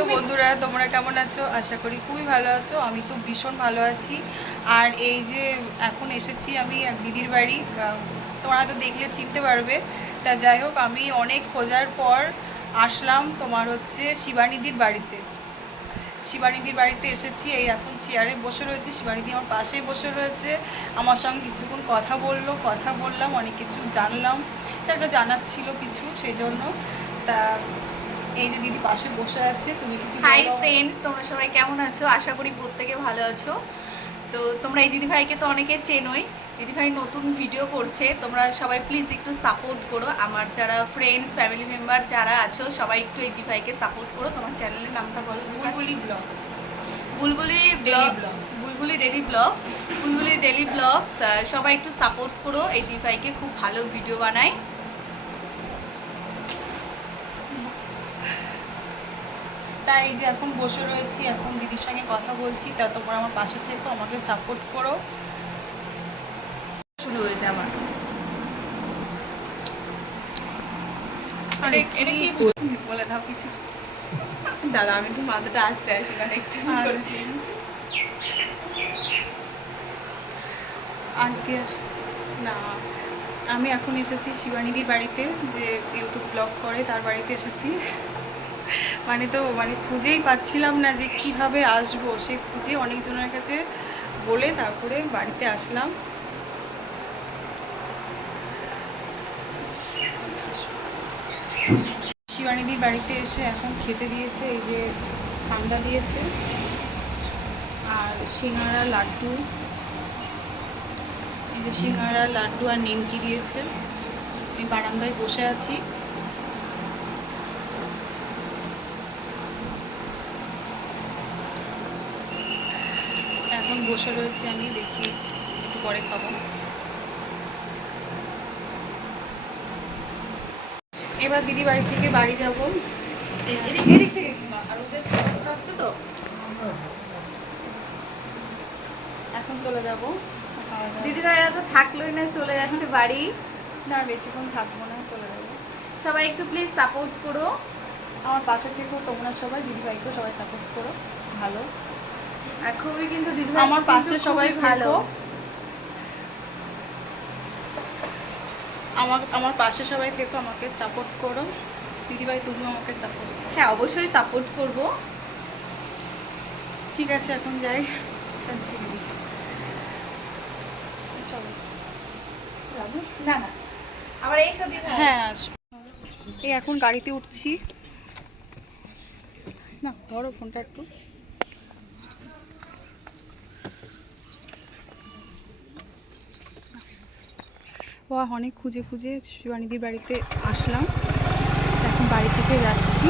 Hello বন্ধুরা, তোমরা কেমন আছো? আশা করি খুবই ভালো আছো। আমি তো ভীষণ ভালো আছি। আর এই যে এখন এসেছি আমি এক দিদির বাড়ি তোমরা হয়তো দেখলে চিনতে পারবে। তা যাই হোক, আমি অনেক খোঁজার পর আসলাম তোমার হচ্ছে শিবানিদির বাড়িতে। শিবানিদির বাড়িতে এসেছি, এই এখন চেয়ারে বসে রয়েছে। শিবানিদি আমার পাশেই বসে রয়েছে। আমার সঙ্গে কিছুক্ষণ কথা বলল, কথা বললাম, অনেক কিছু জানলাম। একটা জানার ছিল কিছু সেই জন্য তা এই যে দিদি পাশে বসে আছে তুমি কিছু হাই ফ্রেন্ডস তোমরা সবাই কেমন আছো? আশা করি প্রত্যেকে ভালো আছো। তো তোমরা এই দিদিভাইকে তো অনেকে চেনোই। দিদিভাই নতুন ভিডিও করছে তোমরা সবাই প্লিজ একটু সাপোর্ট করো। আমার যারা ফ্রেন্ডস ফ্যামিলি মেম্বার যারা আছো সবাই একটু এই দিদিভাইকে সাপোর্ট করো। তোমার চ্যানেলের নামটা বলো বুলবুলি blog Bulbuli blog Bulbuli daily blog Bulbuli daily blogs সবাই একটু সাপোর্ট করো। এই দিদিভাইকে খুব ভালো ভিডিও বানায়। তাই যে এখন বসে রয়েছি এখন দিদির সঙ্গে কথা বলছি তা তোমরা আমার পাশে থেকো আমাকে সাপোর্ট করো। শুরু হয়েছে আমার। বলে দাও কিছু। দাদা আমি একটু মাথাটা আসতে আসি মানে একটু আজকে না আমি এখন এসেছি শিবানিদির বাড়িতে যে ইউটিউব ব্লগ করে তার বাড়িতে এসেছি। মানে তো মানে খুঁজেই পাচ্ছিলাম না যে কীভাবে আসব। সে খুঁজে অনেকজনের কাছে বলে তারপরে বাড়িতে আসলাম। শিবানিদির বাড়িতে এসে এখন খেতে দিয়েছে, এই যে ঠান্ডা দিয়েছে। আর সিঙ্গারা লাড্ডু। এই যে সিঙ্গারা, লাড্ডু আর নিমকি দিয়েছে। আমি বারান্দায় বসে আছি। এখন বসে রয়েছি আমি দেখি একটু পরে খাব। এবার দিদি বাড়ি থেকে বাড়ি যাব। এদিক এদিক থেকে আর ওদের আসছে তো? এখন চলে যাব। দিদি ভাইরা তো থাকলোই না চলে যাচ্ছে বাড়ি। না বেশিক্ষণ থাকব না চলে যাব। সবাই একটু প্লিজ সাপোর্ট করো। আমার পাশে থেকেও তোমরা সবাই দিদিভাইকেও সবাই সাপোর্ট করো। ভালো। আর খুবই কিন্তু আমার পাশে সবাই ভালো। আমার আমার পাশে সবাই থেকো আমাকে সাপোর্ট করো। দিদিভাই তুমিও আমাকে সাপোর্ট হ্যাঁ অবশ্যই সাপোর্ট করব। ঠিক আছে এখন যাই। দিদি। চলো। না না। আবার এই সব হ্যাঁ এই এখন গাড়িতে উঠছি। না ধরো ফোনটা একটু। ও অনেক খুঁজে খুঁজে শিবানিদির বাড়িতে আসলাম। এখন বাড়ি থেকে যাচ্ছি।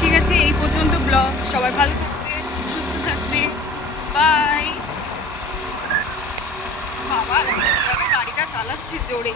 ঠিক আছে, এই পর্যন্ত ব্লগ। সবাই ভালো থাকবে, সুস্থ থাকবে। বাই। বাবা গাড়িটা চালাচ্ছি জোরে।